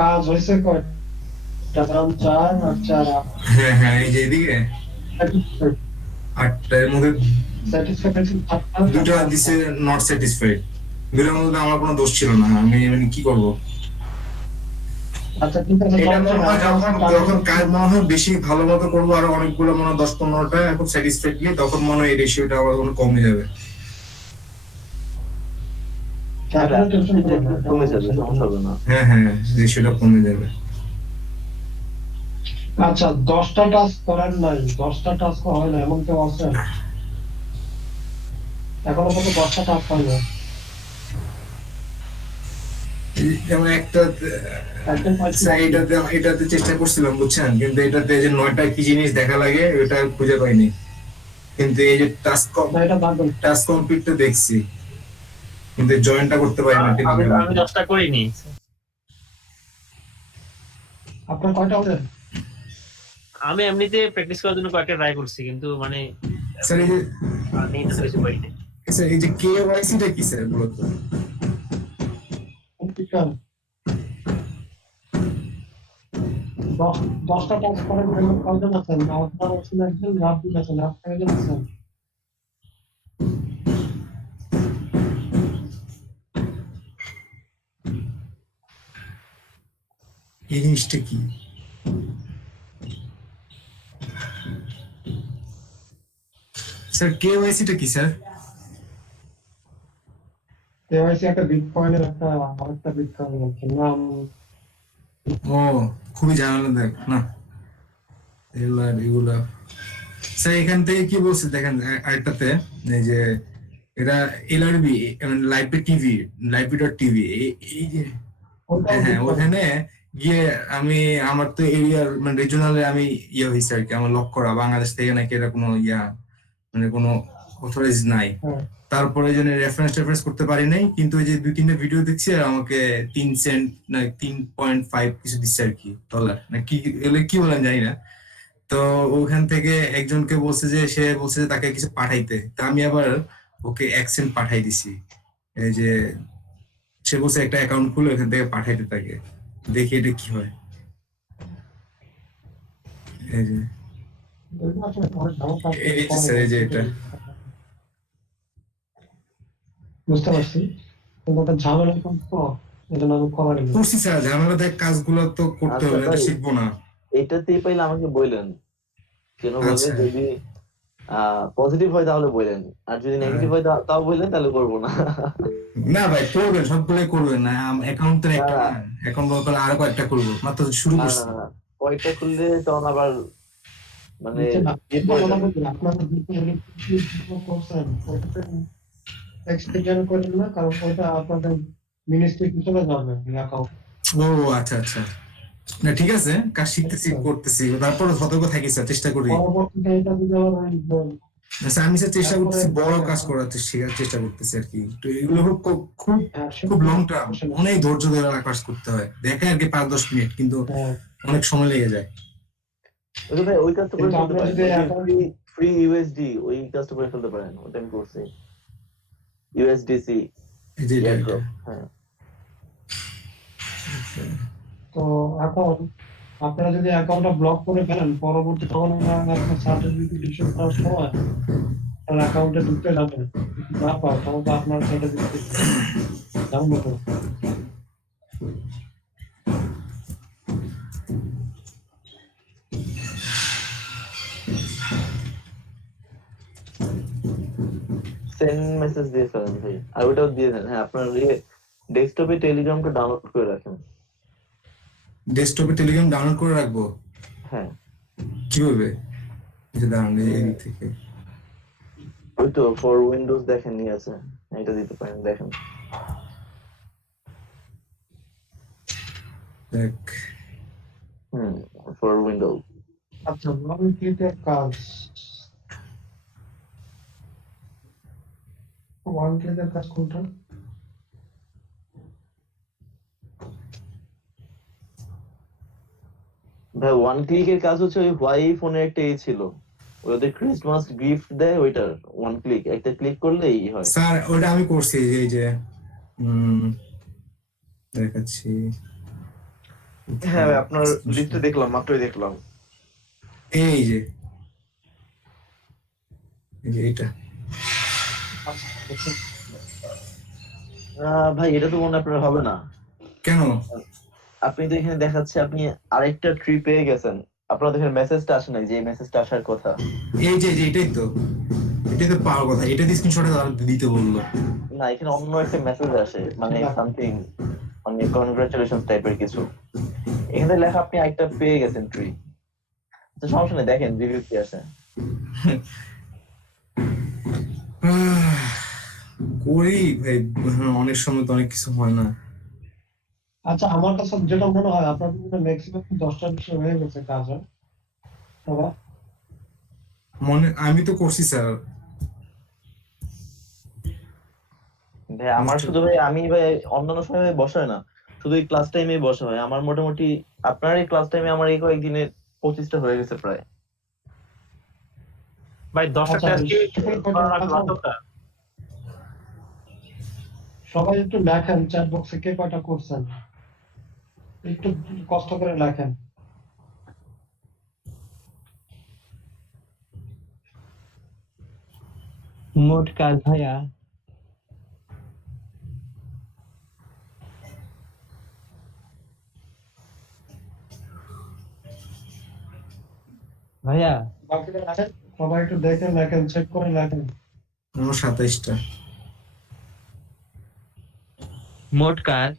কাজ হয়েছে কয়টা? 4 আর 4 হ্যাঁ হ্যাঁ, এই যে এদিকে আটটার মধ্যে স্যাটিসফ্যাকশন দুটো দিছে নট স্যাটিসফাইড। দুটোর মধ্যে আমার কোনো দোষ ছিল না, আমি মানে কি করব। আচ্ছা ঠিক আছে, এটা মনে হয় যখন যখন কাজ সমস্যা মনে হয় বেশি ভালো মতো করবো, আরো অনেকগুলো মনে হয় 10-15টা এখন স্যাটিসফাইডলি, তখন মনে হয় এই রেশিওটা আবার কমে যাবে। আরে আপনারা আস্তে টেনশন আস্তে করেন না, দেখবেন এটা কমে যাবে, অসুবিধা সমস্যা নেই। হবে না। হ্যাঁ হ্যাঁ, রেশিওটা কমে যাবে। আচ্ছা 10টা টাস্ক করেন নাই, 10টা টাস্ক হয় না এমন কেউ আছেন? এখনো পর্যন্ত 10টা টাস্ক হয় না? যেমন একটা একদম পাইছি স্যার, আপনি? এটাতে চেষ্টা করছিলাম বুঝছেন, কিন্তু এটাতে যে 9টা কি জিনিস দেখা লাগে ওটা খুঁজে পাইনি। কিন্তু এই যে না এটা বাদ দেন। টাস্ক কমপ্লিটটা দেখছি, কিন্তু জয়েনটা করতে পারি না আমি টেলিগ্রামে। আমি 10টা করিনি। আপনার কয়টা হলেন? আমি এমনিতে প্র্যাকটিস করার জন্য কয়েকটা ট্রাই করছি, কিন্তু মানে স্যার এই যে আমি তো কিছু পাইনি। স্যার এই যে কেওয়াইসিটা কি স্যার মূলত? বিজ্ঞান। 10টা টাস্ক করেন কয়জন আছেন? আপনার আছেন একজন, রাব্বি আছেন, আপনি একজন আছেন। এই জিনিসটা কি স্যার? কেওয়াইসিটা কি স্যার? কেওয়াইসি একটা বিটকয়েনের একটা আরেকটা বিটকয়েন আছে নাম। ও, খুবই ঝামেলাদায়ক না এগুলা এগুলা। স্যার এখান থেকে কি বলছে দেখেন, আরেকটাতে এই যে এটা এলআরবি মানে লাইভে টিভি, লাইভি ডট টিভি, এই যে ওটাও হ্যাঁ হ্যাঁ, বিটকয়েন। ওখানে গিয়ে আমি আমার তো এরিয়ার মানে রিজনালে আমি ইয়ে হয়েছে আর কি, আমার লক করা বাংলাদেশ থেকে নাকি এটা কোনো ইয়া মানে কোনো অথরাইজ নাই। হ্যাঁ তারপরে জন্য রেফারেন্স টেফারেন্স করতে পারি নাই, কিন্তু ওই যে 2-3টা ভিডিও দেখছি আর আমাকে 3 সেন্ট না 3.5 কিছু দিচ্ছে আর কি, ডলার না কি, এগুলো কি বলেন জানি না। তো ওখান থেকে একজনকে বলছে যে সে বলছে যে তাকে কিছু পাঠাইতে, তা আমি আবার ওকে 1 সেন্ট পাঠাই দিছি। এই যে সে বলছে একটা অ্যাকাউন্ট খুলে ওখান থেকে পাঠাইতে তাকে, দেখি এটা কি হয়। এই যে এগুলো আসলে পরে ঝামেলা আছে, এই যে পরে স্যার, এই যে এটা বুঝতে পারছি, কিন্তু একটা ঝামেলা তো এই জন্য আমি করাইনি। করছি স্যার, ঝামেলাদায়ক কাজগুলো তো করতে আচ্ছা হবে, এটা ভাই, শিখবো না। এটাতেই পাইলে আমাকে বললেন, কেন বলে আচ্ছা যদি পজিটিভ হয় তাহলে বললেন, আর যদি নেগেটিভ আহ, হয় তাও বললেন, তাহলে করবো না। না ভাই, করবেন সবগুলোই করবেন না, অ্যাকাউন্ট তো না একটা না, অ্যাকাউন্ট করে আরো কয়েকটা করবো, মাত্র শুরু না না করছি। না, কয়েকটা খুললে তখন আবার মানে নিচে না ইয়ে একটা পড়ে কথা যাবে। বলছি, আপনারা দুটো ইলেকট্রিক করছেন ওইটাতে এক্সটেনশন করেন না, কারণ ওইটা আপনাদের মিনিস্ট্রি পিছনে যাবে অ্যাকাউন্ট। ও আচ্ছা আচ্ছা, না ঠিক আছে, কাজ শিখতেছি করতেছি, তারপর সতর্ক থাকি স্যার, চেষ্টা করি। পরবর্তীতে এটা যদি আবার ওই আচ্ছা, আমি স্যার চেষ্টা তারপরে করতেছি বড় কাজ করার শেখার চেষ্টা করতেছি আর কি, তো এগুলো খুব খুব খুব লং টার্ম, আসলে অনেক ধৈর্য ধরে কাজ করতে হয়, দেখে আর কি 5-10 মিনিট, কিন্তু হ্যাঁ, অনেক সময় লেগে যায়। ওকে ভাই, ওই কাজটা করে কিন্তু ফেলতে আপনারা পারেন, যদি ওই যে অ্যাকাউন্ট ফ্রি ফ্রি ইউএসডি, ওই কাজটা করে ফেলতে পারেন, ওটা আমি করছি। ইউএসডিসি এই যে এটা এয়ারড্রপ, হ্যাঁ। তো এখন আপনারা যদি অ্যাকাউন্টটা ব্লক করে ফেলেন, পরবর্তী তখন আপনার সার্টিফিকেট ইস্যু করার সময় আপনার অ্যাকাউন্টে ঢুকতে যাবেন, যদি না পায় তখন তো আপনার সার্টিফিকেট যেমন হতো। সেন্ড মেসেজ দিয়ে ফেলেন ভাই, আর ওটাও দিয়ে দেন। হ্যাঁ, আপনার ইয়ে ডেস্কটপে টেলিগ্রামটা ডাউনলোড করে রাখেন। ডেস্কটপে টেলিগ্রাম ডাউনলোড করে রাখবো? হ্যাঁ, কিভাবে? এই যে দাঁড়ান, এই মানে দিক থেকে ওই তো ফর উইন্ডোজ দেখেন নিয়ে আছে, এটা দিতে পারেন, দেখেন। দেখ। হুম, ফর উইন্ডোজ। আচ্ছা আমি ক্লিকের কাজ, ওয়ান ক্লিকের কাজ কোনটা? ভাই, ওয়ান ক্লিকের কাজ হচ্ছে ওই হোয়াই ফোনের একটা ছিল, ওদের ক্রিসমাস গিফট দেয়, ওইটার ওয়ান ক্লিক, একটা ক্লিক করলেই হয়। স্যার ওটা আমি করছি, এই যে উম, দেখাচ্ছি। হ্যাঁ ভাই, আপনার লিস্টে দেখলাম, মাত্রই দেখলাম। এই যে এটা আচ্ছা, দেখুন। ভাই এটা তো মনে হয় আপনার হবে না। কেন? আপনি তো এখানে দেখাচ্ছে আপনি আরেকটা ট্রি পেয়ে গেছেন, আপনার দেখেন মেসেজটা আসে নাই, যে মেসেজটা আসার কথা। এই যে এটাই তো পাওয়ার কথা, এটা দিয়ে স্ক্রিনশটে দিতে বললো। না, এখানে অন্য একটা মেসেজ আসে, মানে ঠিক আছে। সামথিং, মানে কনগ্রাচুলেশন টাইপের কিছু। এখানে লেখা আপনি একটা পেয়ে গেছেন ট্রি। তো সমস্যা নেই, দেখেন রিভিউ কি আসে। করি ভাই, হ্যাঁ, অনেক সময় তো অনেক কিছু হয় না। আচ্ছা, আমার কাছে যেটা মনে হয় আপনাদের মনে ম্যাক্সিমাম 10টার বেশি হয়ে গেছে কাজ, হ্যাঁ? সবার? আমি তো করছি স্যার। ভাই আমার শুধু ভাই, আমি ভাই অন্যান্য সময় ভাই বসা হয় না, শুধু এই ক্লাস টাইমে বসা হয় আমার মোটামুটি। আপনার এই ক্লাস টাইমে আমার এই কয়েকদিনে 25টা হয়ে গেছে প্রায়। ভাই 10টা আচ্ছা, টেস্ট কি সকল করা কয়টা লাগলো কথা এতটা? সবাই একটু লেখেন চ্যাট বক্সে কে কয়টা করছেন, একটু কষ্ট করে লেখেন। মোট কাজ ভাইয়া, ভাইয়া বাকিটা লেখেন, সবাই একটু দেখেন, লেখেন, চেক করে লেখেন। আমার 27টা। মোট কাজ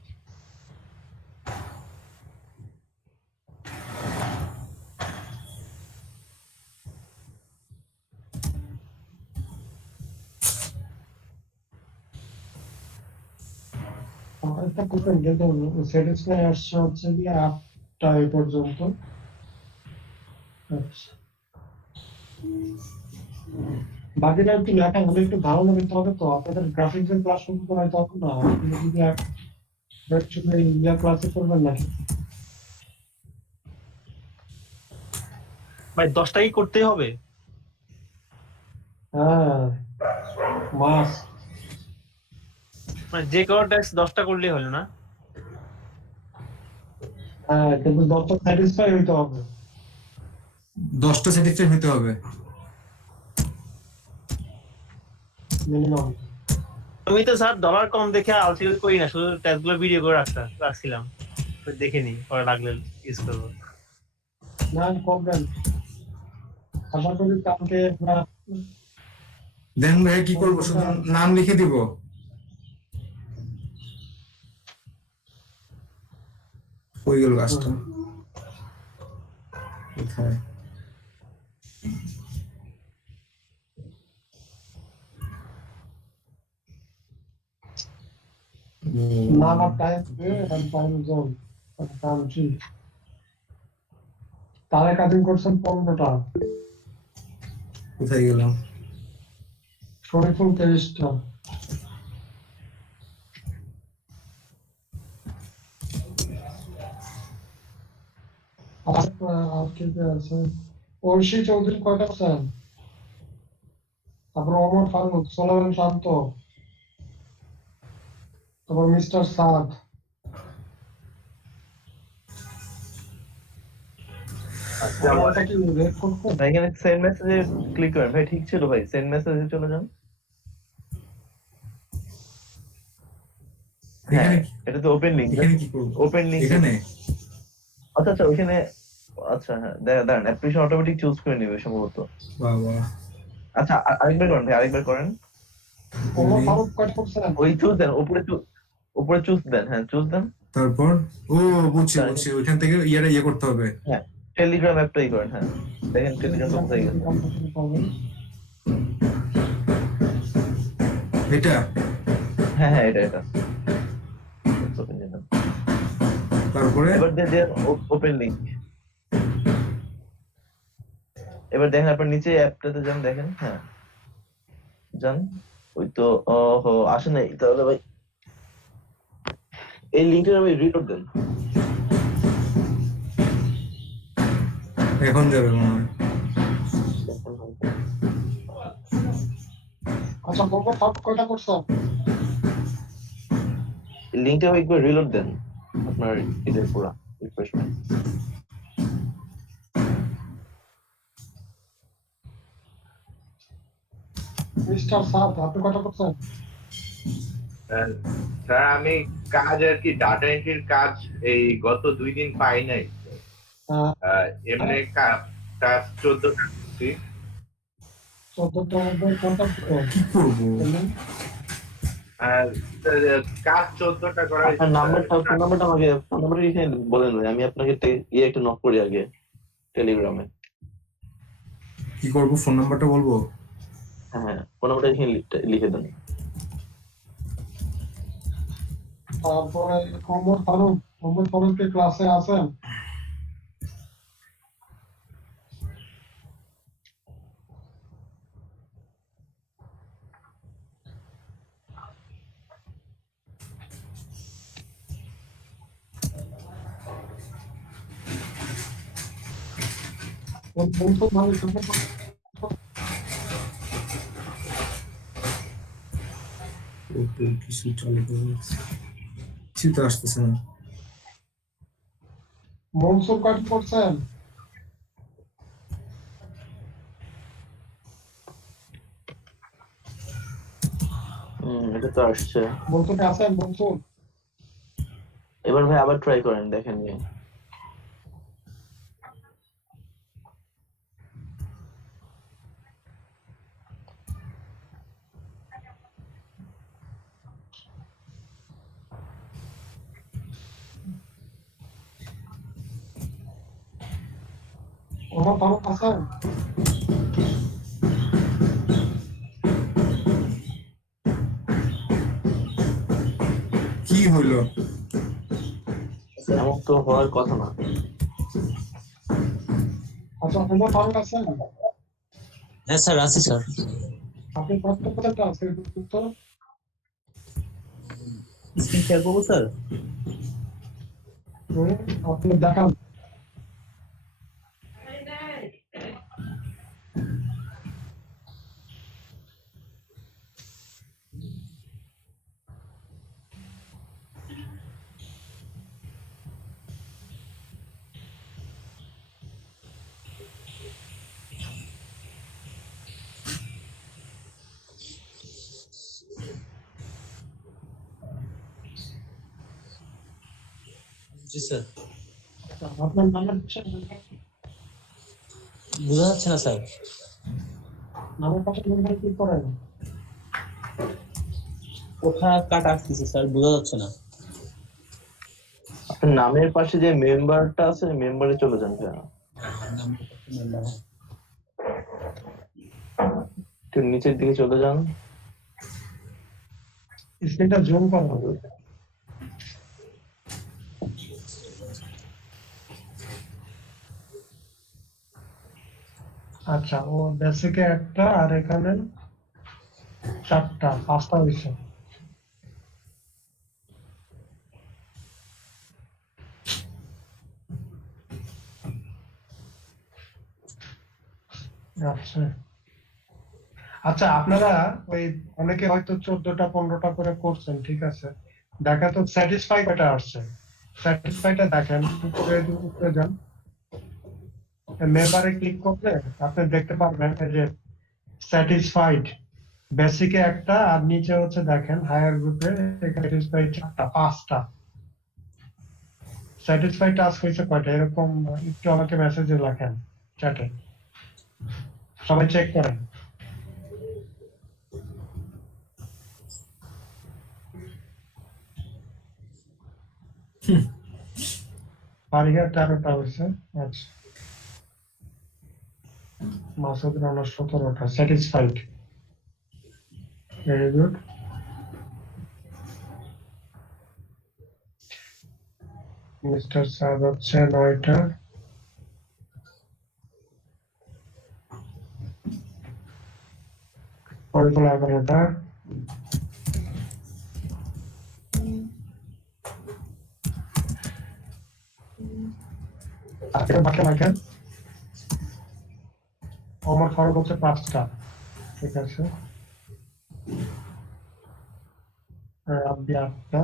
একটা করবেন, কিন্তু স্যাটিসফাই আসছে হচ্ছে গিয়ে 8টা এই পর্যন্ত। আচ্ছা, বাকিটা একটু লেখেন, হলে একটু ধারণা দিতে হবে তো। আপনাদের গ্রাফিক্স এর ক্লাস শুরু করা হয় তখন না, আপনি যদি ইন্ডিয়া ক্লাসে করবেন নাকি? ভাই 10টাই করতেই হবে? হ্যাঁ, মাস। মানে যে কোনো টেস্ট 10টা করলেই হলো না? হ্যাঁ, কিন্তু যত স্যাটিসফাই হইতে হবে 10টা স্যাটিসফাই হতে হবে। মিনিমাম। আমি তো স্যার ডলার কম দেখে আলসিও করি না, শুধু টেস্টগুলো ভিডিও করে রাখছিলাম, তো দেখে নি, পরে লাগলে ইউজ করবো। না করবেন, আশা করি কালকে আমরা দেন ভাই কি করবো, শুধু নাম লিখে দিব? হয়ে গেল কাজটা। কোথায়? নাম আর টাইম দিয়ে টাইম জোন কান্ট্রি। তারা কাটিং করছেন 15টা, কোথায় গেলাম? শরীফুল 23টা। আর কে কে আছে? ঐশী চৌধুরী কয়টা আছেন? তারপর ওমর ফারুক, সোলাইমান শান্ত, তারপর মিস্টার সাদ। এটা কি রেড করছেন? ভাই এখানে সেন্ড মেসেজে ক্লিক করেন ভাই, ঠিক ছিল ভাই, সেন্ড মেসেজে চলে যান। হ্যাঁ, এখানে এটা তো ওপেন লিংক, এখানে কি করবো? Open link. এখানে আচ্ছা আচ্ছা, ওইখানে, আচ্ছা হ্যাঁ, দাঁড়ান, অ্যাপ্লিকেশন অটোমেটিক চুজ করে নেবে সম্ভবত। বাবা, আচ্ছা আরেকবার করেন ভাই, আরেকবার করেন। ওমর ফারুক কয়টা করছেন? ওই চুজ দেন, উপরে চুজ দেন, হ্যাঁ চুজ দেন। তারপর বুঝছি ওইখান থেকে ইয়ে করতে হবে। হ্যাঁ, টেলিগ্রাম অ্যাপটাই করেন, হ্যাঁ দেখেন টেলিগ্রাম কোথায় গেছে। এটা হ্যাঁ হ্যাঁ, এটা Open দিয়ে দেন। তারপরে এবার দিয়ে দেন ওপেন লিংক। এবার দেখেন আপনার নিচে অ্যাপটাতে যান, দেখেন, হ্যাঁ যান। ওই তো, ওহো আসে নাই তাহলে ভাই, এই লিংকটা আমি রিলোড দেন। এখন যাবে মনে হয়। আচ্ছা, ওমর ফারুক কয়টা করছেন? লিংকটা একবার রিলোড দেন আপনার এদের পুরা, রিফ্রেশমেন্ট। মিস্টার সাদ, আপনি কথা বলছেন? আহ, স্যার আমি কাজ আর কি ডাটা এন্ট্রির কাজ এই গত 2 দিন পাই নাই। আহ, এমনি কাজ 14টা করছি। 14টার মধ্যে কোনটা কি করবো? বললেন? আর কাজ 14টা করা হয়েছে আপনার স্যার। নাম্বারটা আমাকে ফোন নাম্বারটা এখানে বলেন ভাই, আমি আপনাকে একটা নক করি আগে টেলিগ্রামে। কি করবো? ফোন নাম্বারটা বলবো? হ্যাঁ, ফোন নাম্বারটা এখানে লিখে দেন। তারপরে ওমর ফারুক কি ক্লাসে আছেন? বলতো ভালো ওকে, কিছু চালু করবো, কিছু তো আসতেছে না। মনসুর কাজ করছেন? এটা তো আসছে। মনসুর আছেন? মনসুর এবার ভাই আবার ট্রাই করেন, দেখেন নি। ওমর ফারুক আছেন? কি হইলো? এমন তো হওয়ার কথা না। আচ্ছা, ওমর ফারুক আছেন? হ্যাঁ স্যার, আছি স্যার। আপনি কত কোথায় আছে তো? স্ক্রিন শেয়ার করবো স্যার? আপনি দেখান। জি স্যার। আপনার নামের বোঝা যাচ্ছে না স্যার। নামের পাশে ক্লিক করেন। কোথা কাট আসতেছে স্যার, বোঝা যাচ্ছে না। আপনার নামের পাশে যে মেম্বারটা আছে, মেম্বারে চলে যান ভাই। একটু নিচের দিকে চলে যান। স্ক্রিনটা জুম করুন। আচ্ছা, ও বেসিকে একটা আর এখানে 5টা হয়েছে। আচ্ছা আচ্ছা, আপনারা ওই অনেকে হয়তো 14টা 15টা করে করছেন, ঠিক আছে। দেখা তো স্যাটিসফাই কয়টা আসছে? স্যাটিসফাইটা দেখেন, উপরে যান, মেম্বারে ক্লিক করলে আপনি দেখতে পারবেন এই যে স্যাটিসফাইড বেসিকে একটা, আর নিচে হচ্ছে দেখেন হায়ার গ্রুপে এখানে স্যাটিসফাইড 5টা। স্যাটিসফাইড টাস্ক হয়েছে কয়টা এরকম একটু আমাকে মেসেজে লেখেন চ্যাটে, সবাই চেক করেন। ফারিহা 13টা হয়েছে। আচ্ছা, মাসুদ রানা 17টা। Satisfied, very good. Mister Saad হচ্ছে 9টা। অরিফুল 11টা। বাকি রাখেন। ওমর ফারুক হচ্ছে 5টা, ঠিক আছে। রাব্বি 8টা।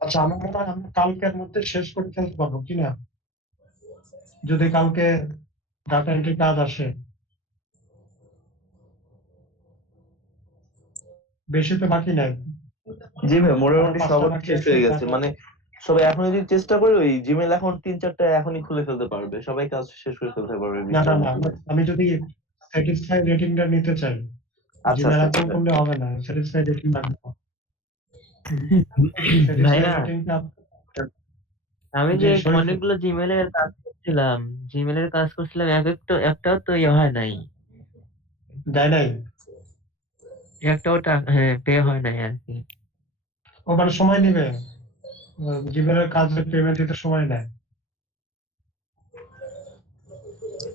আচ্ছা, আমার মনে হয় আমরা কালকের মধ্যে শেষ করে ফেলতে পারবো কিনা, যদি কালকে ডাটা এন্ট্রি কাজ আসে। বেশি তো বাকি নাই, জি ভাই, আর মোটামুটি 5টা সবার বাকি শেষ আছে হয়ে গেছে। ডাটা। মানে সবাই এখন যদি চেষ্টা করি, ওই জিমেল এখন 3-4টা এখনই খুলে ফেলতে পারবে, সবাই কাজ শেষ করে ফেলতে পারবে না 20টার না না, মধ্যে। আমি যদি স্যাটিসফাই রেটিংটা নিতে চাই, আচ্ছা জিমেল আচ্ছা অ্যাকাউন্ট আচ্ছা। করলে হবে না, স্যাটিসফাই রেটিং লাগবে। স্যাটিসফাই ভাইয়া, রেটিংটা আমি যে যে শরীফ, অনেকগুলো জিমেলের কাজ করছিলাম, একটাও তো ইয়ে হয় নাই, দেয় নাই। একটাও হ্যাঁ পে হয় নাই আর কি। ওখানে সময় নেবে, জিমেলের কাজে পেমেন্ট দিতে সময় নেয়,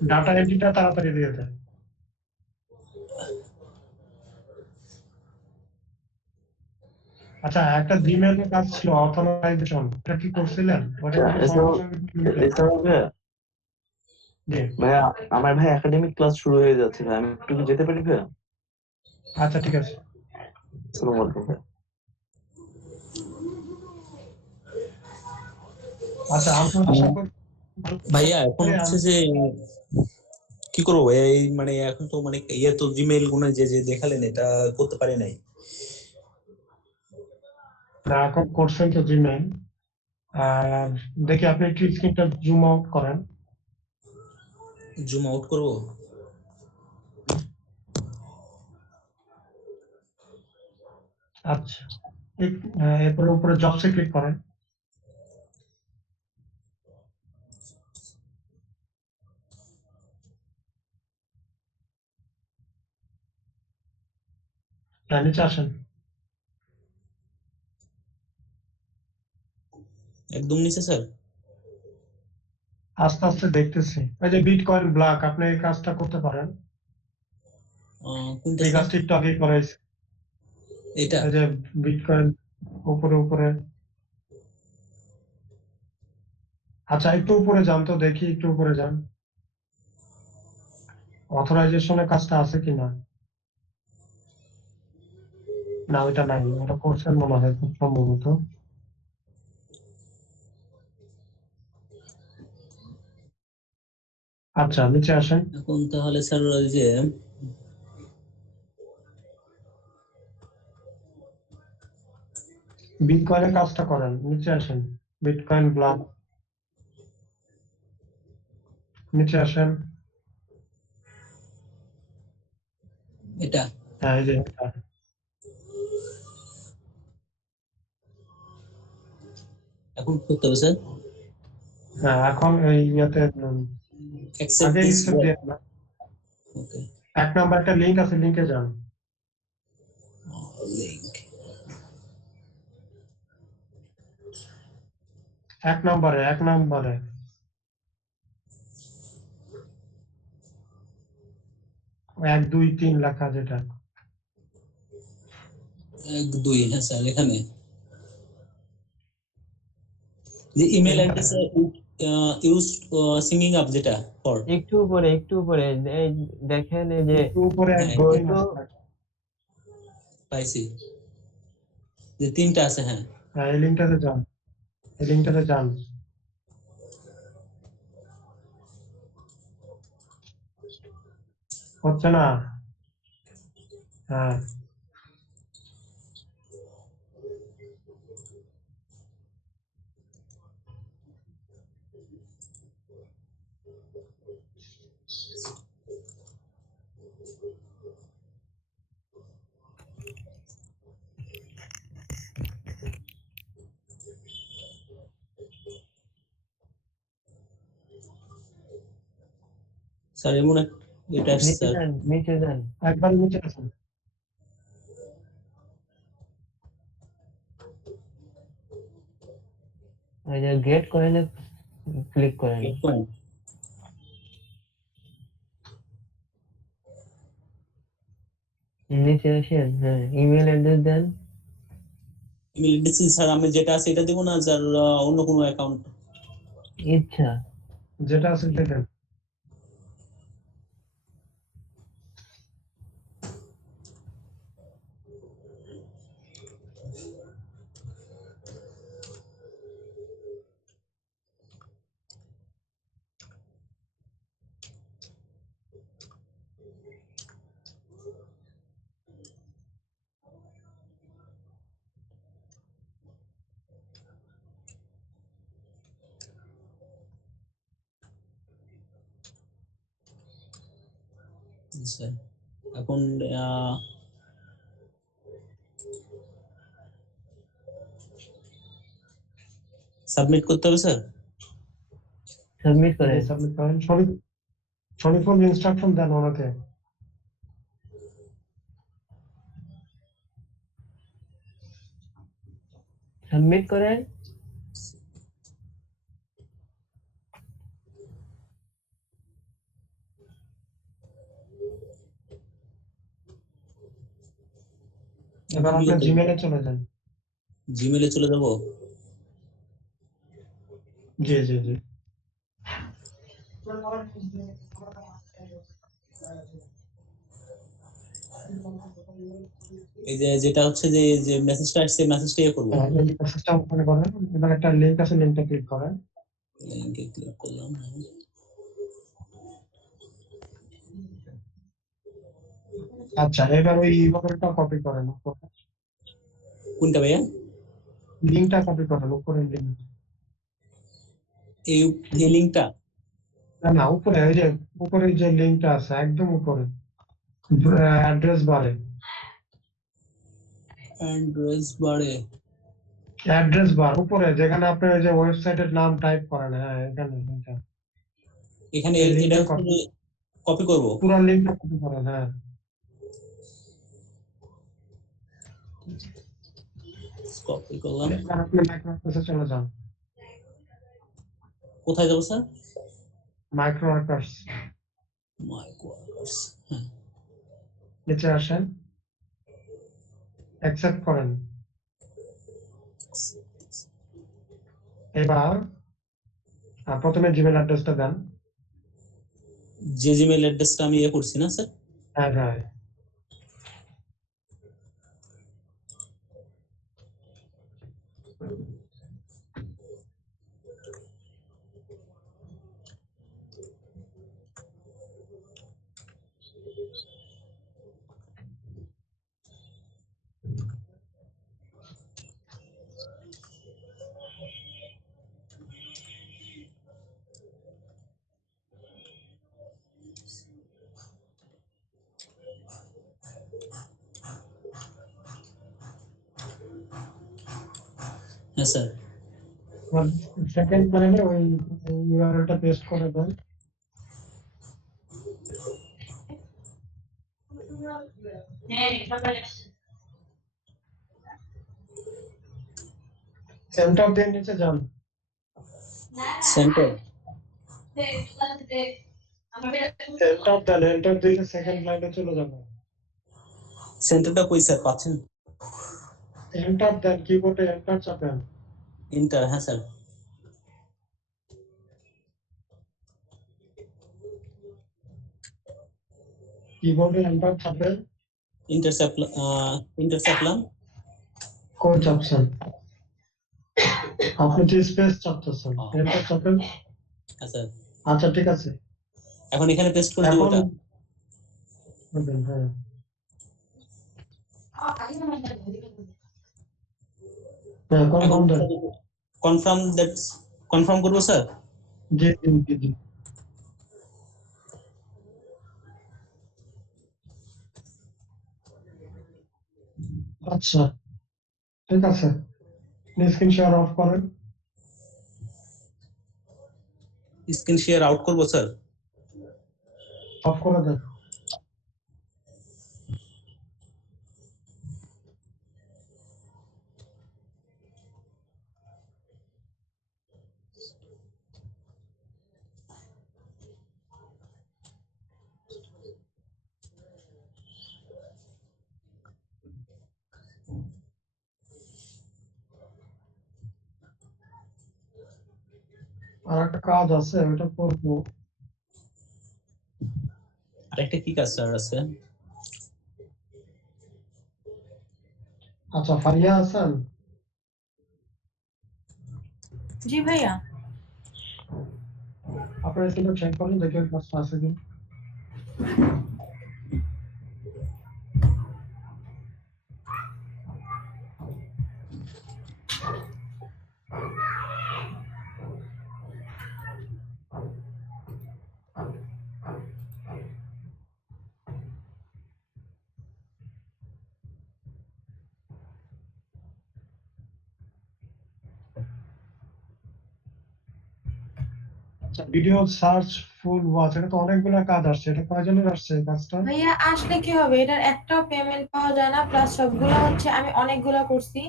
ডাটা এন্ট্রিটা তাড়াতাড়ি দিয়ে দেয়। আচ্ছা, একটা জিমেলের কাজ ছিল অথরাইজেশন, এটা কি করছিলেন? ওটা আচ্ছা, কিন্তু এছাড়াও সঙ্গে সঙ্গে পেমেন্ট এছাড়াও ভাইয়া, জি। ভাইয়া আমার ভাই একাডেমিক ক্লাস শুরু হয়ে যাচ্ছে ভাই, আমি একটু কি যেতে পারি ভাইয়া? আচ্ছা ঠিক আছে। আসসালামু আলাইকুম ভাই। আচ্ছা, আমরা আশা করি ভাইয়া এখন হচ্ছে যে কি করবো ভাইয়া, এই মানে এখন তো মানে ইয়ে তো জিমেইল গুলো যে যে দেখালেন এটা করতে পারি নাই। না, এখন করছেন তো জিমেল। আর দেখি আপনি একটু স্ক্রিনটা জুম আউট করেন। জুম আউট করবো? আচ্ছা, এরপরে উপরে জবসে ক্লিক করেন। হ্যাঁ, নিচে আসেন। একদম নিচে স্যার? আস্তে আস্তে দেখতেছি, এই যে বিটকয়েন ব্লক, আপনি এই কাজটা করতে পারেন। কোনটা এই স্যার? কাজটা একটু আগে করাইছি। এটা? এই যে বিটকয়েন উপরে উপরে। আচ্ছা, একটু উপরে যান তো দেখি, একটু উপরে যান, অথরাইজেশনের কাজটা আছে কিনা। না, ওইটা নাই, ওটা করছেন মনে হয় খুব সম্ভবত। আচ্ছা, নিচে আসেন। এখন তাহলে স্যার ওই যে বিটকয়েনের কাজটা করেন, নিচে আসেন। বিটকয়েন ব্লক, নিচে আসেন। এটা হ্যাঁ, এই যে এটা। এখন করতে হবে স্যার? হ্যাঁ, এখন এই ইয়েতে অ্যাকসেপ্ট আগে দিস হিসেব দিয়ে না, ওকে 1 নাম্বার একটা লিঙ্ক আছে, লিঙ্কে যান। লিংক 1 নাম্বারে 1 2 3 লেখা যেটা। 1 2, হ্যাঁ স্যার এখানে যে email address use singing up যেটা ফর। একটু উপরে এই দেখেন, এই যে একটু উপরে হ্যাঁ 1 2 গো 3 টু, আছে। পাইছি যে 3টা আছে, হ্যাঁ। হ্যাঁ, এই লিঙ্কটাতে যান, এই লিঙ্কটাতে যান। হচ্ছে না? হ্যাঁ, স্যার এমন এটা আসছে নিচে স্যার। যান, নিচে যান। একবার নিচে আসেন। এই যে গেট কয়েনে ক্লিক করেন। বিটকয়েন নিচে আসেন, হ্যাঁ, ইমেল অ্যাড্রেস দেন। ইমেল অ্যাড্রেস স্যার আমি যেটা আছে এটা দেবো না স্যার, অন্য কোনো অ্যাকাউন্ট? ইচ্ছা। যেটা আছে সেটা দেন। স্যার এখন সাবমিট করতে হবে স্যার। সাবমিট করে সাবমিট করেন। শরীফুল ইনস্ট্রাকশন দেন ওনাকে। সাবমিট করে এবার আপনি জিমেলে চলে যান। জিমেলে চলে যাব। জি জি জি। এই যে যেটা হচ্ছে যে যে মেসেজটা আসছে মেসেজটা ইয়ে করব। এই মেসেজটা ওপেন করেন। এবার একটা লিংক আছে, লিংকটা ক্লিক করেন। লিংকে ক্লিক করলাম। আচ্ছা, এবার ওই ইউআরএলটা কপি করেন। কোনটা ভাইয়া? লিংকটা কপি করেন, উপরের লিংক। এই এই লিংকটা? না না, উপরে ওই যে উপরে যে লিংকটা আছে একদম উপরে অ্যাড্রেস বারে। অ্যাড্রেস বারে? অ্যাড্রেস বার উপরে যেখানে আপনি ওই যে ওয়েবসাইটের নাম টাইপ করেন। হ্যাঁ, এখানে এটা। এখানে এই এটা লিংকটা কপি, কপি করব। পুরো লিংকটা কপি করেন। হ্যাঁ, কপি করলাম। এবার আপনি মাইক্রোওয়ার্কার্সে চলে যান। কোথায় যাব স্যার? মাইক্রোওয়ার্কার্স মাইক্রোওয়ার্কার্স। নিচে আসেন, অ্যাকসেপ্ট করেন। এবার প্রথমে জিমেল অ্যাড্রেসটা দেন। যে জিমেল অ্যাড্রেসটা আমি ইয়ে করছি না স্যার? হ্যাঁ হ্যাঁ। হ্যাঁ স্যার। সেকেন্ড প্যানেলে ওই ইউআরএলটা পেস্ট করে দেন। সেন্টার দিয়ে নিচে যান। সেন্টার? এন্টার দেন, এন্টার দিলে সেকেন্ড লাইনে চলে যাবে। সেন্টারটা কই স্যার পাচ্ছেন? এন্টার দেন, কিবোর্ডে এন্টার চাপেন। ইন্টার? হ্যাঁ স্যার। কিবোর্ডে এন্টার চাপেন। ইন্টার চাপলাম। কোড চাপছেন, আপনি যে স্পেস চাপতেছেন। এন্টার চাপেন। হ্যাঁ স্যার। আচ্ছা ঠিক আছে, এখন এখানে পেস্ট করে দিব এখন ওটা। হ্যাঁ হ্যাঁ, কনফার্ম দেন। কনফার্ম করবো স্যার? জি জি জি জি। আচ্ছা ঠিক আছে, স্ক্রিন শেয়ার অফ করেন। স্ক্রিন শেয়ার আউট করবো স্যার? অফ করে দেন। আর একটা কাজ আছে, ওটা করবো। আরেকটা কি কাজ স্যার আছে? আচ্ছা, ফারিয়া আছেন? জি ভাইয়া। আপনারা একটু চেক করুন, দেখেন কাজটা আছে কি। আচ্ছা, ভিডিও সার্চ ফুল ওয়াচ, এটা তো অনেকগুলো কাজ আসছে, এটা কয়জনের আসছে এই কাজটা? ভাইয়া আসলে কি হবে, এটার একটাও পেমেন্ট পাওয়া যায় না, প্লাস সবগুলো হচ্ছে আমি অনেকগুলো করছি,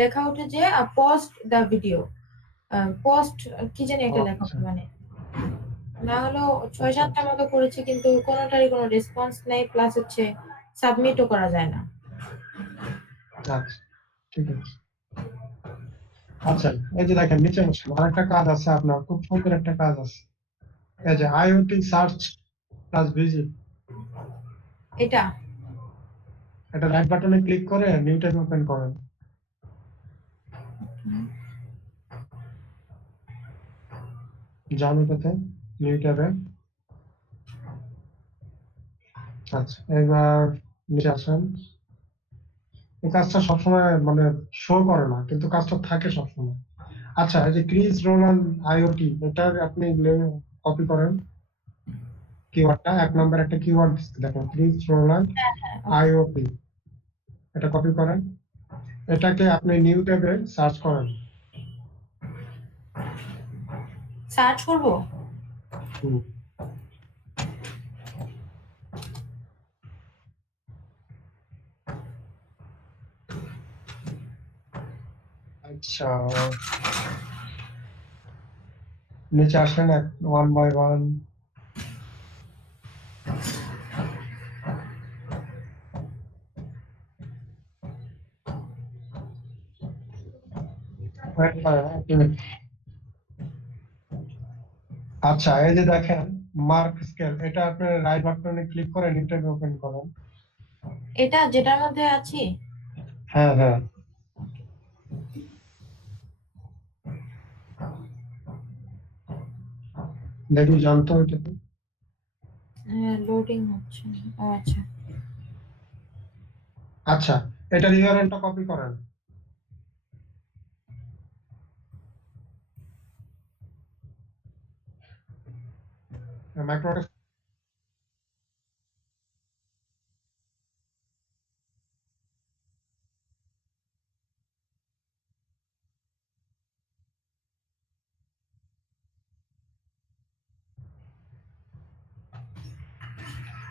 লেখা উঠে যে পোস্ট দ্য ভিডিও, পোস্ট কি জানি একটা লেখা আচ্ছা উঠে, মানে না হলেও ছয় আচ্ছা সাতটার মতো করেছি, কিন্তু কোনোটারই কোনো রেসপন্স নেই, প্লাস হচ্ছে সাবমিটও করা যায় না। আচ্ছা, ঠিক আছে। আচ্ছা, এই যে দেখেন নিচে বসে আরেকটা কাজ আছে আপনার, খুব সুন্দর একটা কাজ আছে, এই যে আইওটি সার্চ প্লাস ভিজিট, এটা এটা রাইট বাটনে ক্লিক করে নিউ ট্যাব ওপেন করেন। যান এটাতে, নিউ ট্যাবে। আচ্ছা, এবার নিচে আসেন। এই কাজটা সবসময় মানে শো করে না, কিন্তু কাজটা থাকে সবসময়। আচ্ছা, এই যে ক্রিস রোলান আইওটি, এটা আপনি কপি করেন কিওয়ার্ডটা, 1 নম্বর একটা কিওয়ার্ড দিচ্ছে দেখেন, ক্রিস রোলান আইওটি, এটা কপি করেন। এটাকে আপনি নিউ ট্যাবে সার্চ করেন। সার্চ করব। হুম। আচ্ছা, নিচে আসেন, 1 বাই 1। আচ্ছা, এই যে দেখেন মার্ক স্কেল, এটা আপনি রাইট বাটনে ক্লিক করে নিউ ট্যাবে ওপেন করেন। এটা যেটার মধ্যে আছি। হ্যাঁ হ্যাঁ, দেখি জানতো এটাতে। হ্যাঁ, লোডিং হচ্ছে। ও আচ্ছা, আচ্ছা, এটার ইউআরএলটা কপি করেন। মাইক্রোডেস্ক।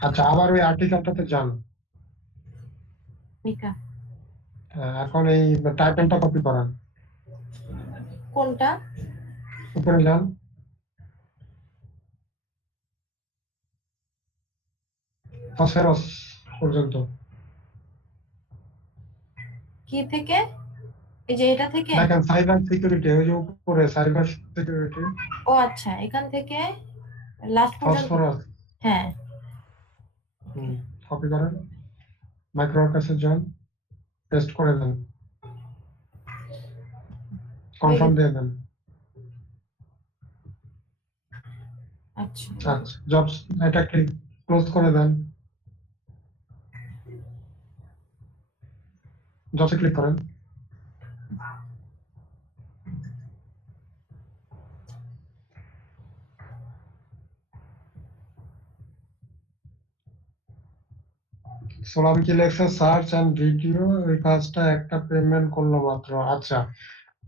আচ্ছা, আবার ওই আর্টিকেলটাতে যান। এটা এখন এই টাইটেলটা কপি করেন, কোনটা? উপরে যান, ফসফরাস পর্যন্ত। কি থেকে? এই যে এটা থেকে? দেখেন সাইবার সিকিউরিটি, ওই যে উপরে সাইবার সিকিউরিটি, ও আচ্ছা, এখান থেকে লাস্ট পর্যন্ত। ফসফরাস। হ্যাঁ, কপি করেন, মাইক্রোডেস্কে যান, পেস্ট করে দেন, কনফার্ম দিয়ে দেন। আচ্ছা, আচ্ছা, জবস, এটাকে ক্লোজ করে দেন, জবসে ক্লিক করেন। সোলাম কি লেখছে, সার্চ এন্ড ভিডিও, ওই কাজটা একটা পেমেন্ট করলো মাত্র। আচ্ছা,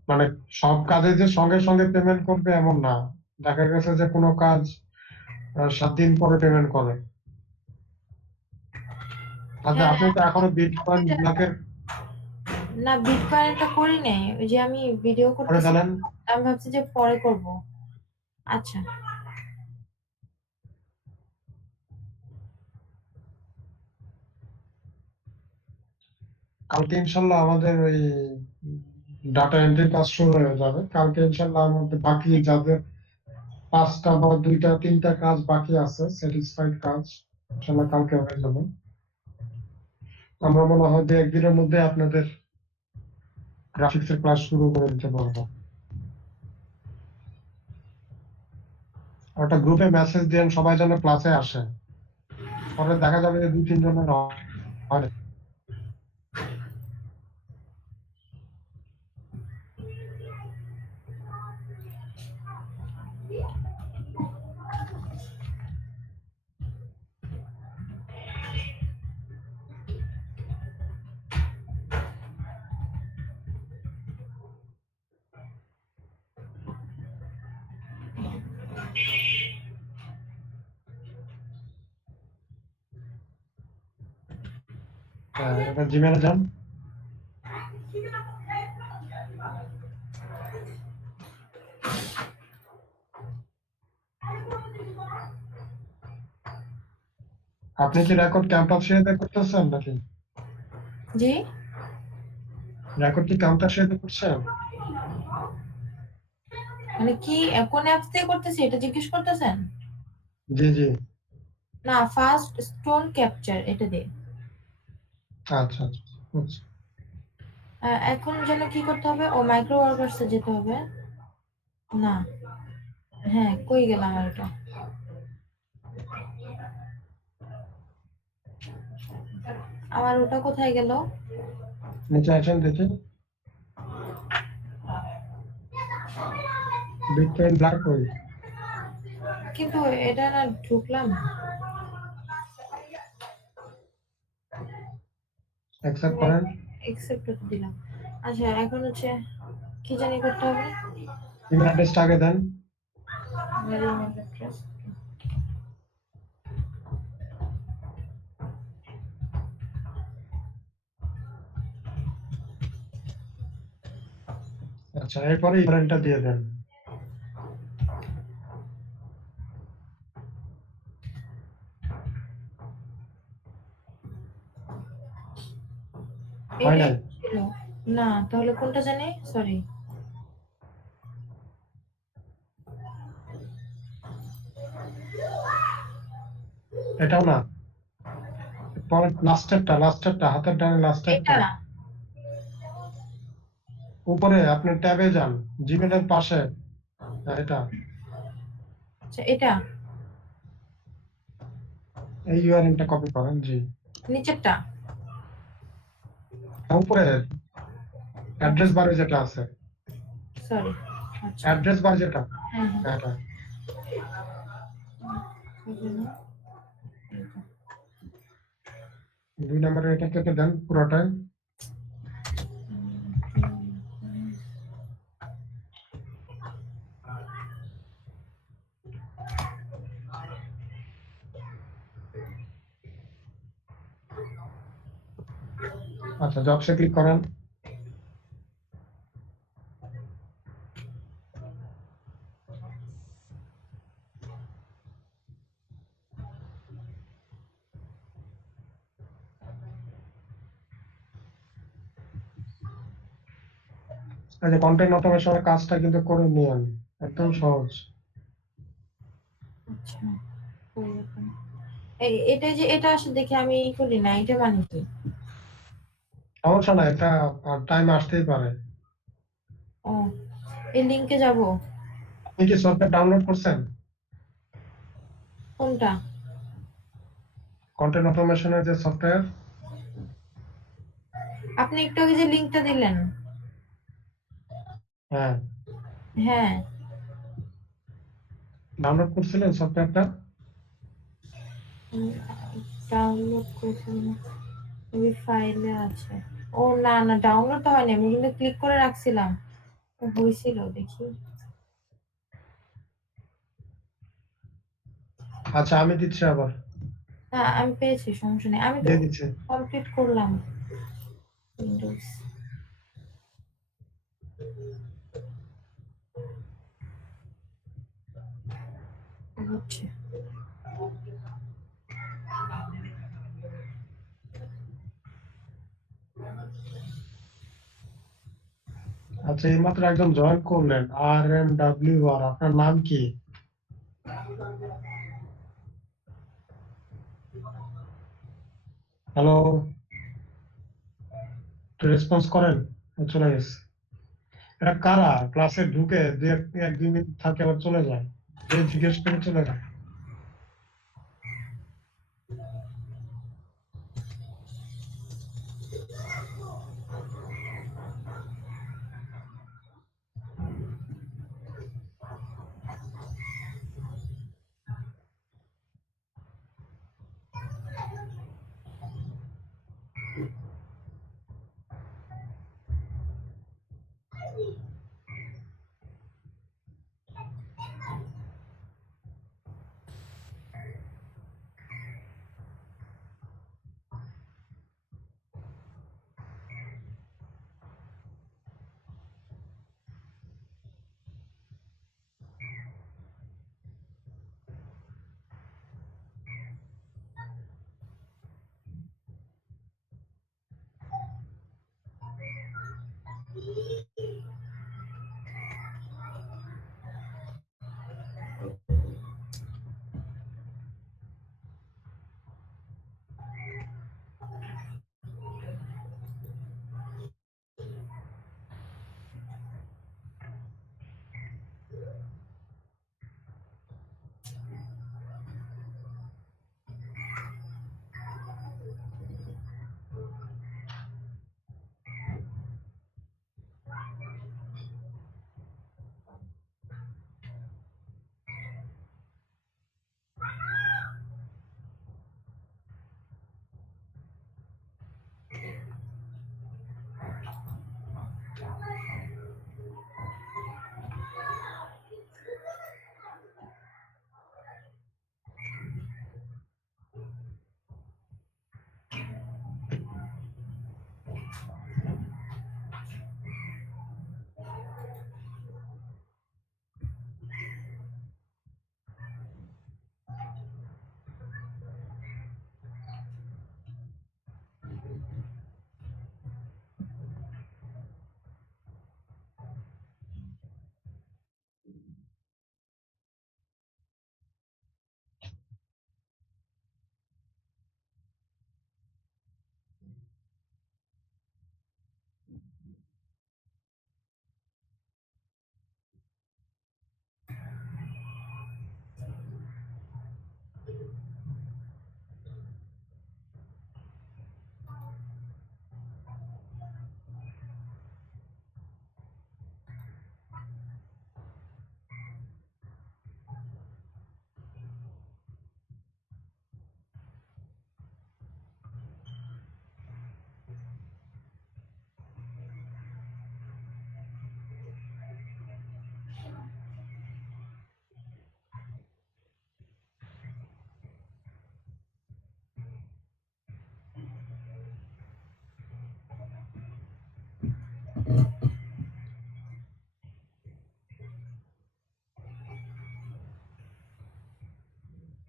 মানে সব কাজে যে সঙ্গে সঙ্গে পেমেন্ট করবে এমন না, দেখা গেছে যে কোনো কাজ 7 দিন পরে পেমেন্ট করে। আচ্ছা, হ্যাঁ, আপনি তো এখনো বিটকয়েন ব্লকের না বিটকয়েনটা করি নাই, ওই যে আমি ভিডিও করে করতেছি, ফেলেন। আমি ভাবছি যে পরে করব। আচ্ছা, কালকে ইনশাল্লাহ আমাদের ওই ডাটা এন্ট্রি কাজ শুরু হয়ে যাবে। কালকে ইনশাল্লাহ আমাদের বাকি যাদের 5টা বা 2টা 3টা কাজ বাকি আছে, স্যাটিসফাইড কাজ, ইনশাল্লাহ কালকে হয়ে যাবে। আমরা মনে হয় যে একদিনের মধ্যে আপনাদের গ্রাফিক্স এর ক্লাস শুরু করে দিতে পারবো। একটা গ্রুপে মেসেজ দেন সবাই যেন ক্লাসে আসে, পরে দেখা যাবে যে 2-3 জনের হয়। এটা জিমেলে যান। আপনি কি রেকর্ড ক্যাম্পাস শেয়ারে করতেছেন নাকি? জি রেকর্ড কি ক্যাম্পাস শেয়ারে করছেন? মানে কি কোন অ্যাপস থেকে করতেছি এটা জিজ্ঞেস করতেছেন? জি জি। না, ফার্স্ট স্টোন ক্যাপচার এটা দিয়ে। আচ্ছা আচ্ছা আচ্ছা। এখন যেন কি করতে হবে? ও মাইক্রো ওয়ার্কার্সে যেতে হবে। না, হ্যাঁ, কই গেলাম আর এটা? আমার ওটা কোথায় গেল? নিচে আসেন দেখি। বিটকয়েন ব্ল্যাক কই? কিন্তু এটা না ঢুকলাম। অ্যাকসেপ্ট করেন। এক্সেপ্ট দিলাম। আচ্ছা, এখন হচ্ছে কি জানি করতে হবে? ইমেল অ্যাড্রেসটা আগে দেন। আমার ইমেল অ্যাড্রেস। আচ্ছা, এরপরে ইমেলটা দিয়ে দেন। হয় এটাই নাই? ছিল। না, তাহলে কোনটা জানি? সরি। এটাও না। পরে লাস্টেরটা হাতের ডানে লাস্টেরটা। এটা। উপরে আপনি ট্যাবে যান, জিমেলের পাশে। এটা আচ্ছা, এটা এই ইউআরএলটা কপি করেন। জি, নিচেরটা। উপরে অ্যাড্রেস বারে যেটা আছে, সরি। আচ্ছা, অ্যাড্রেস বার যেটা, হ্যাঁ হ্যাঁ। এটা 2 নম্বরে এটা কেটে দেন পুরোটাই। আচ্ছা, জবসে ক্লিক করেন। এই যে কন্টেন্ট অটোমেশনের কাজটা কিন্তু করে নিয়েন, একদম সহজ। আচ্ছা, কই এখন? এটা যে এটা আসলে দেখে আমি ই করি না, এটা মানে কি? সমস্যা না, এটা টাইম আসতেই পারে। ও, এই লিংকে যাব? আপনি কি সফটওয়্যার ডাউনলোড করছেন? কোনটা? কন্টেন্ট অটোমেশনের যে সফটওয়্যার। আপনি একটু আগে যে লিংকটা দিলেন। হ্যাঁ, হ্যাঁ, ডাউনলোড করছিলেন সফটওয়্যারটা? ডাউনলোড করেছিলাম, ওই ফাইলে আছে। ও না না, ডাউনলোড তো হয়নি, আমি কিন্তু ক্লিক করে রাখছিলাম। হয়েছিল দেখি। আচ্ছা, আমি দিচ্ছি আবার, না, আমি পেয়েছি, সমস্যা নেই, আমি তো দিয়ে দিচ্ছি। কমপ্লিট করলাম। উইন্ডোজ হচ্ছে। আচ্ছা, এইমাত্র একজন জয়েন করলেন, RMWR, আপনার নাম কি? হ্যালো, একটু রেসপন্স করেন। চলে গেছে। এটা কারা ক্লাসে ঢুকে 1-2 মিনিট থাকে আবার চলে যায়, যে জিজ্ঞেস করে চলে যায়।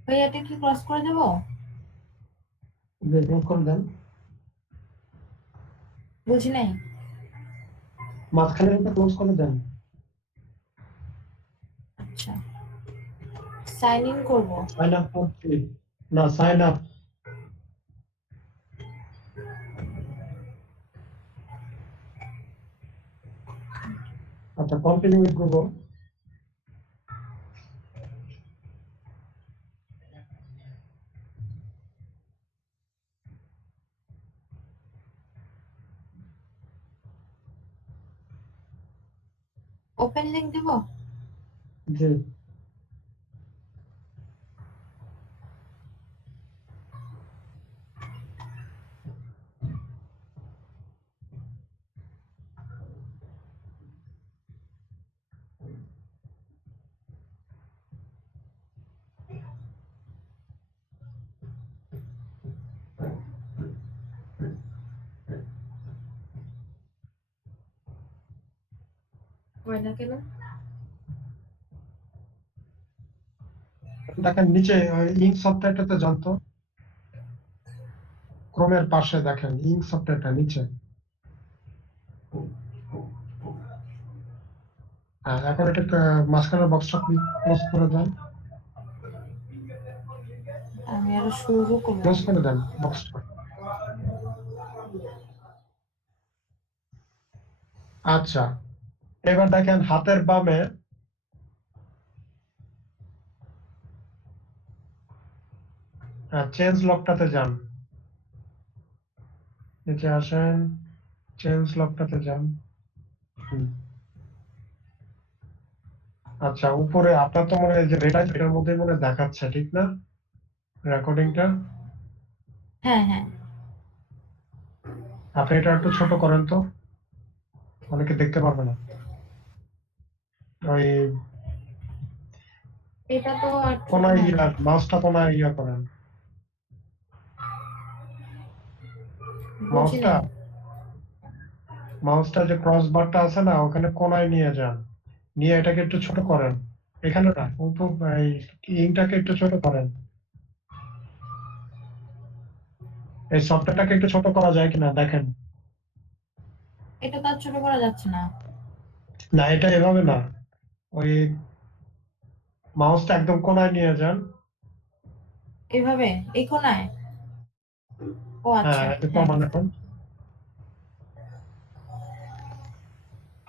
ভাই এটা কি ক্রস করে দেবো? ক্লোজ করে দেন, বুঝি নাই। মাঝখানে একটা ক্লোজ করে দেন। আচ্ছা, সাইন ইন করবো। সাইন আপ করছি না, সাইন আপ। আচ্ছা, কন্টিনিউ করবো। ওপেন লিংক দেবো? জি, হয় না কেন? দেখেন নিচে ইঙ্ক সফটওয়্যারটাতে জানতো, ক্রোমের পাশে দেখেন ইঙ্ক সফটওয়্যারটা নিচে। হ্যাঁ, এখন এটা মাঝখানের বক্সটা ক্লোজ করে দেন, আমি আরো শুরু করবো। ক্লোজ করে দেন বক্সটা। আচ্ছা, এবার দেখেন হাতের বামে চেঞ্জ লকটাতে যান, নিচে আসেন, চেঞ্জ লকটাতে যান। আচ্ছা, উপরে আপনার তো মনে হয় যে রেড আছে, এটার মধ্যে মনে হয় দেখাচ্ছে, ঠিক না রেকর্ডিংটা? হ্যাঁ হ্যাঁ, আপনি এটা একটু ছোট করেন তো, অনেকে দেখতে পারবে না। ওই এটা তো আর কোনায় মাউসটা কোনায় করেন, বুঝি মাউসটা নাই। মাউসটা যে ক্রস বারটা আছে না, ওখানে কোনায় নিয়ে যান, নিয়ে এটাকে একটু ছোট করেন। এখানে না, এই ইংটাকে একটু ছোট করেন। এই সফটওয়্যারটাকে একটু ছোট করা যায় কিনা দেখেন। এটা তো আর ছোট করা যাচ্ছে না। না, এটা এভাবে না, ওই মাউসটা একদম কোনায় নিয়ে যান। এইভাবে এই কোনায়? ও আচ্ছা, হ্যাঁ, এটা হ্যাঁ। কমান এখন।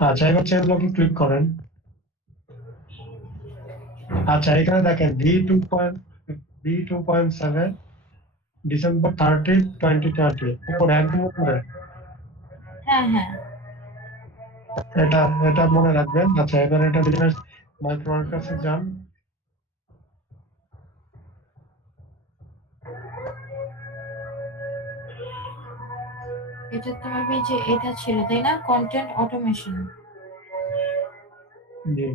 আচ্ছা, এবার চেঞ্জ ব্লকে ক্লিক করেন। আচ্ছা, এখানে দেখেন V2.7 ডিসেম্বর 30, 2020 উপরে একদম উপরে। হ্যাঁ হ্যাঁ। এটা এটা মনে রাখবেন। আচ্ছা, এবার এটা ডিভাইস মাইক্রোওয়ার্কার্সে যান। এটা তোমার যে এটা ছিল তাই না, কন্টেন্ট অটোমেশন? জি,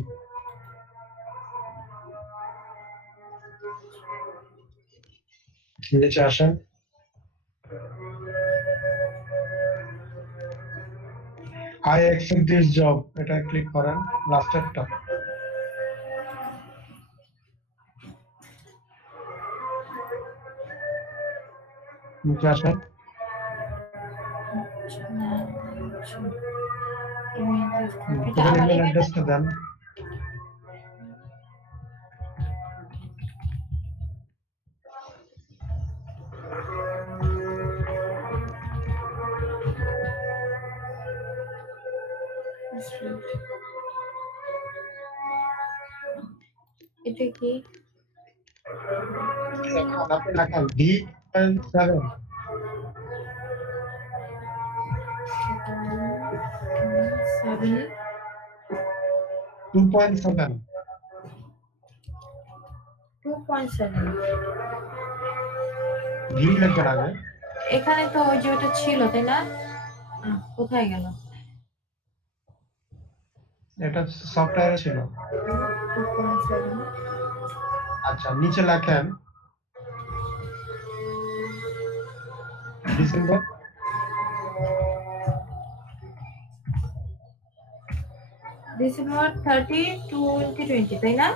নিচে আসেন। I accept this job, এটা ক্লিক করেন, লাস্টেরটা। নিচে আসেন। এটা এখানে আমার ইমেল email অ্যাড্রেসটা দেন। এটা কি? এখন আপনি লেখেন V.7 2.7 2.7 V লেখার আগে এখানে তো ওই যে ওটা ছিল তাই না? কোথায় গেল? এটা সফটওয়্যারে ছিল। 2.7 আচ্ছা, নিচে লেখেন ডিসেম্বর ডিসেম্বর 30, 2020 তাই না?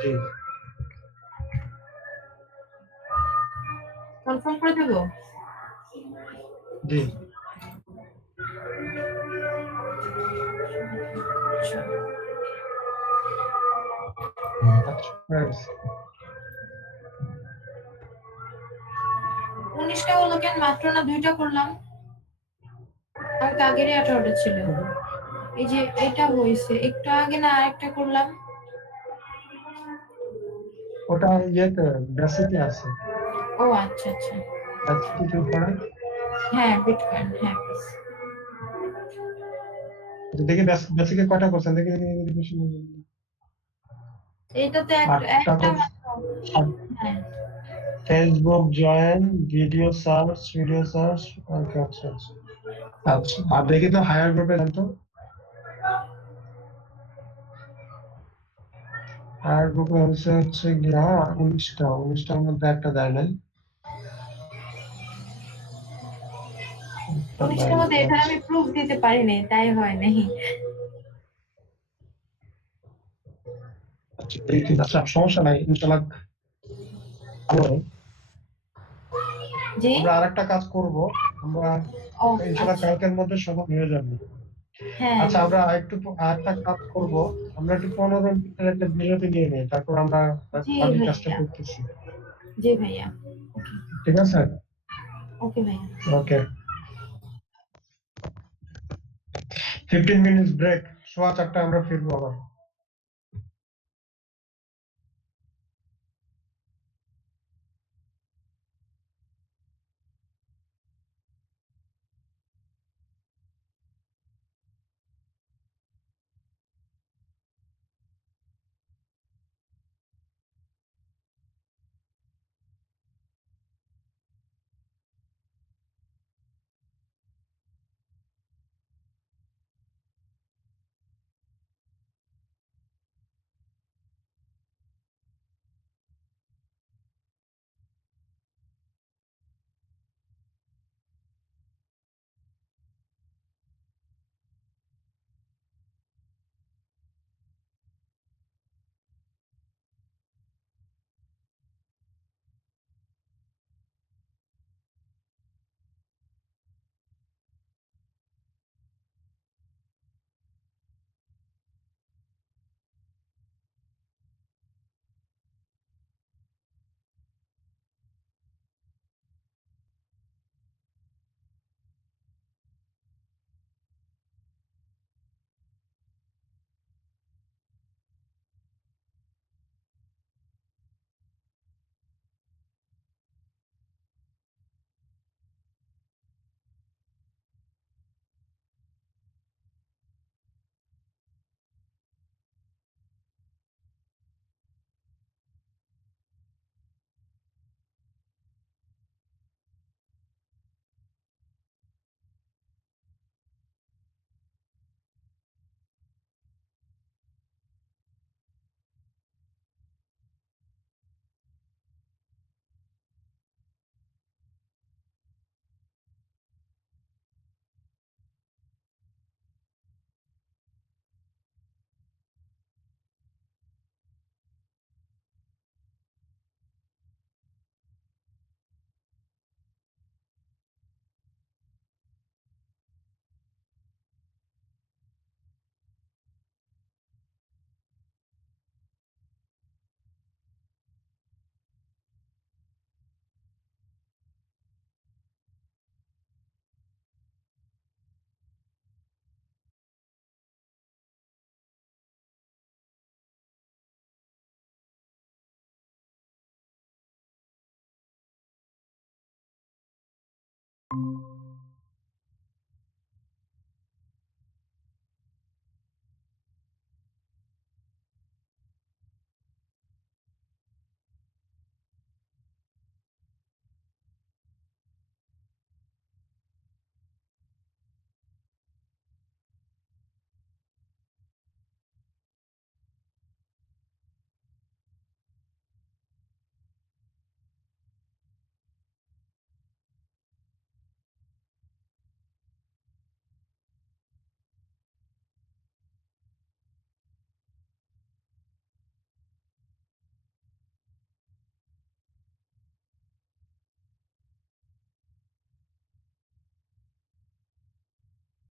জি কনফার্ম করে দেবো? জি আচ্ছা, 19টা হলো কেন? মাত্র না 2টা করলাম। আমি তো আগেরই 18টা ছিল। এই যে এটা হয়েছে একটু আগে না, আরেকটা করলাম। ওটা ইয়েতে বেসিকে আছে। ও আচ্ছা আচ্ছা। বেসিকে ক্লিক করেন। হ্যাঁ, বিটকয়েন, হ্যাঁ। দেখি বেসিকে কয়টা করছেন, দেখি এইটাতে আটটা একটা করছেন। মাত্র। হ্যাঁ। ফেসবুক জয়েন, ভিডিও সার্চ, ওকে, আচ্ছা আচ্ছা আচ্ছা। আর দেখি তো হায়ার গ্রুপে যান তো। হায়ার গ্রুপে হচ্ছে গিয়া 19টার মধ্যে একটা দেয় নাই। 19টার মধ্যে এটা আমি প্রুফ দিতে পারি নাই, তাই হয় নাই। আচ্ছা, সমস্যা নাই, ইনশাআল্লাহ। জি। আমরা আরেকটা কাজ করব, আমরা ও ইনশাআল্লাহ আচ্ছা। কালকের মধ্যে সমাধান হয়ে যাবে। হ্যাঁ আচ্ছা, আমরা আরেকটা কাজ করব, আমরা একটু 15 মিনিটের একটা বিরতি নিয়ে নিই, তারপর আমরা জি বাকি কাজটা ভাইয়া। করতেছি। জি ভাইয়া। ঠিক আছে? ওকে ভাইয়া। ওকে, 15 মিনিটস ব্রেক, 4:15 আমরা ফিরবো আবার।